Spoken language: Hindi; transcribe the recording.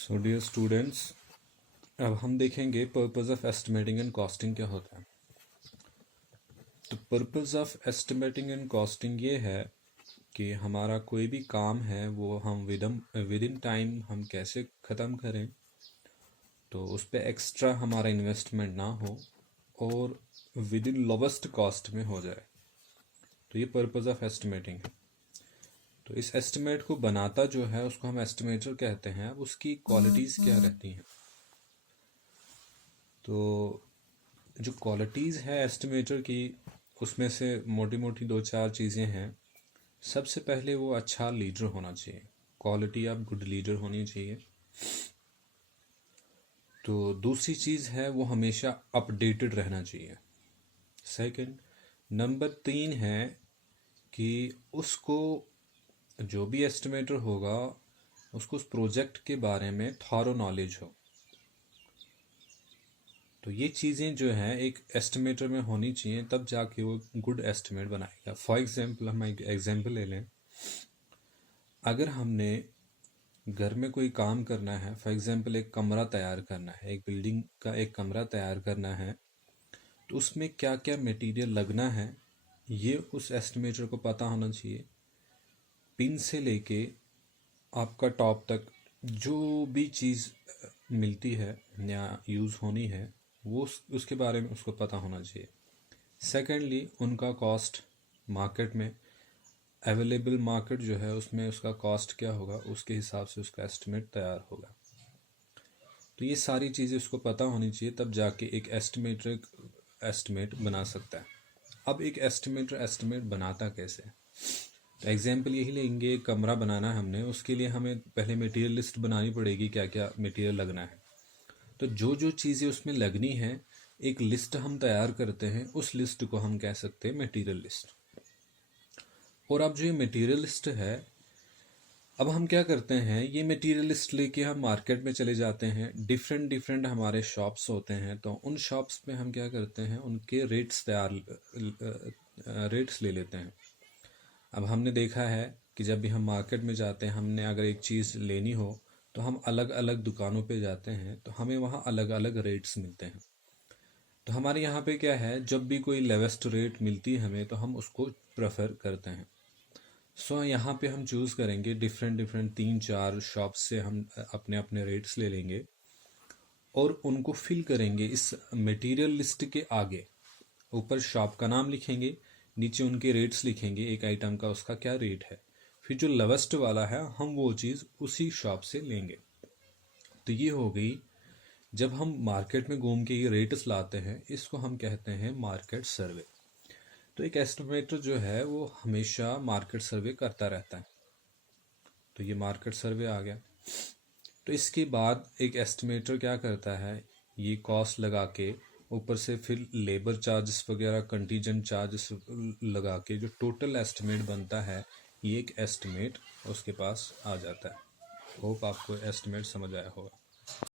सो डियर स्टूडेंट्स, अब हम देखेंगे purpose of estimating and costing क्या होता है। तो purpose of estimating and costing ये है कि हमारा कोई भी काम है वो हम विद इन टाइम हम कैसे ख़त्म करें, तो उस पर एक्स्ट्रा हमारा इन्वेस्टमेंट ना हो और विद इन लोवेस्ट कॉस्ट में हो जाए। तो ये पर्पस ऑफ एस्टिमेटिंग है। तो इस एस्टिमेट को बनाता जो है उसको हम एस्टिमेटर कहते हैं। अब उसकी क्वालिटीज़ क्या रहती हैं, तो जो क्वालिटीज़ है एस्टिमेटर की उसमें से मोटी मोटी दो चार चीज़ें हैं। सबसे पहले वो अच्छा लीडर होना चाहिए, क्वालिटी ऑफ गुड लीडर होनी चाहिए। तो दूसरी चीज़ है वो हमेशा अपडेटेड रहना चाहिए। सेकंड, नंबर 3 है कि उसको जो भी एस्टिमेटर होगा उसको उस प्रोजेक्ट के बारे में थॉरो नॉलेज हो। तो ये चीज़ें जो हैं एक एस्टिमेटर में होनी चाहिए, तब जाके वो गुड एस्टिमेट बनाएगा। फॉर एग्जांपल हम एक एग्जांपल ले लें। अगर हमने घर में कोई काम करना है, फॉर एग्जांपल एक कमरा तैयार करना है, एक बिल्डिंग का एक कमरा तैयार करना है, तो उसमें क्या क्या मटेरियल लगना है ये उस एस्टिमेटर को पता होना चाहिए। पिन से लेके आपका टॉप तक जो भी चीज़ मिलती है या यूज़ होनी है वो उसके बारे में उसको पता होना चाहिए। सेकेंडली, उनका कॉस्ट मार्केट में अवेलेबल मार्केट जो है उसमें उसका कॉस्ट क्या होगा, उसके हिसाब से उसका एस्टिमेट तैयार होगा। तो ये सारी चीज़ें उसको पता होनी चाहिए, तब जाके एक एस्टिमेटर एस्टिमेट बना सकता है। अब एक एस्टिमेटर एस्टिमेट बनाता कैसे, तो एग्जाम्पल यही लेंगे। कमरा बनाना है हमने, उसके लिए हमें पहले मटेरियल लिस्ट बनानी पड़ेगी, क्या क्या मटेरियल लगना है। तो जो जो चीज़ें उसमें लगनी है एक लिस्ट हम तैयार करते हैं, उस लिस्ट को हम कह सकते हैं मटेरियल लिस्ट। और अब जो ये मटेरियल लिस्ट है, अब हम क्या करते हैं, ये मटेरियल लिस्ट लेके हम मार्केट में चले जाते हैं। डिफरेंट डिफरेंट हमारे शॉप्स होते हैं, तो उन शॉप्स में हम क्या करते हैं, उनके रेट्स ले लेते हैं। अब हमने देखा है कि जब भी हम मार्केट में जाते हैं, हमने अगर एक चीज़ लेनी हो तो हम अलग अलग दुकानों पे जाते हैं, तो हमें वहाँ अलग अलग रेट्स मिलते हैं। तो हमारे यहाँ पे क्या है, जब भी कोई लेवेस्ट रेट मिलती है हमें, तो हम उसको प्रेफर करते हैं। सो यहाँ पे हम चूज़ करेंगे डिफरेंट डिफरेंट 3-4 शॉप्स से हम अपने अपने रेट्स ले लेंगे और उनको फिल करेंगे इस मटेरियल लिस्ट के आगे। ऊपर शॉप का नाम लिखेंगे, नीचे उनके रेट्स लिखेंगे, एक आइटम का उसका क्या रेट है। फिर जो लोवेस्ट वाला है हम वो चीज़ उसी शॉप से लेंगे। तो ये हो गई, जब हम मार्केट में घूम के ये रेट्स लाते हैं, इसको हम कहते हैं मार्केट सर्वे। तो एक एस्टिमेटर जो है वो हमेशा मार्केट सर्वे करता रहता है। तो ये मार्केट सर्वे आ गया। तो इसके बाद एक एस्टिमेटर क्या करता है, ये कॉस्ट लगा के ऊपर से फिर लेबर चार्जेस वगैरह कंटीजेंट चार्जेस लगा के जो टोटल एस्टिमेट बनता है, ये एक एस्टिमेट उसके पास आ जाता है। होप आपको एस्टिमेट समझ आया होगा।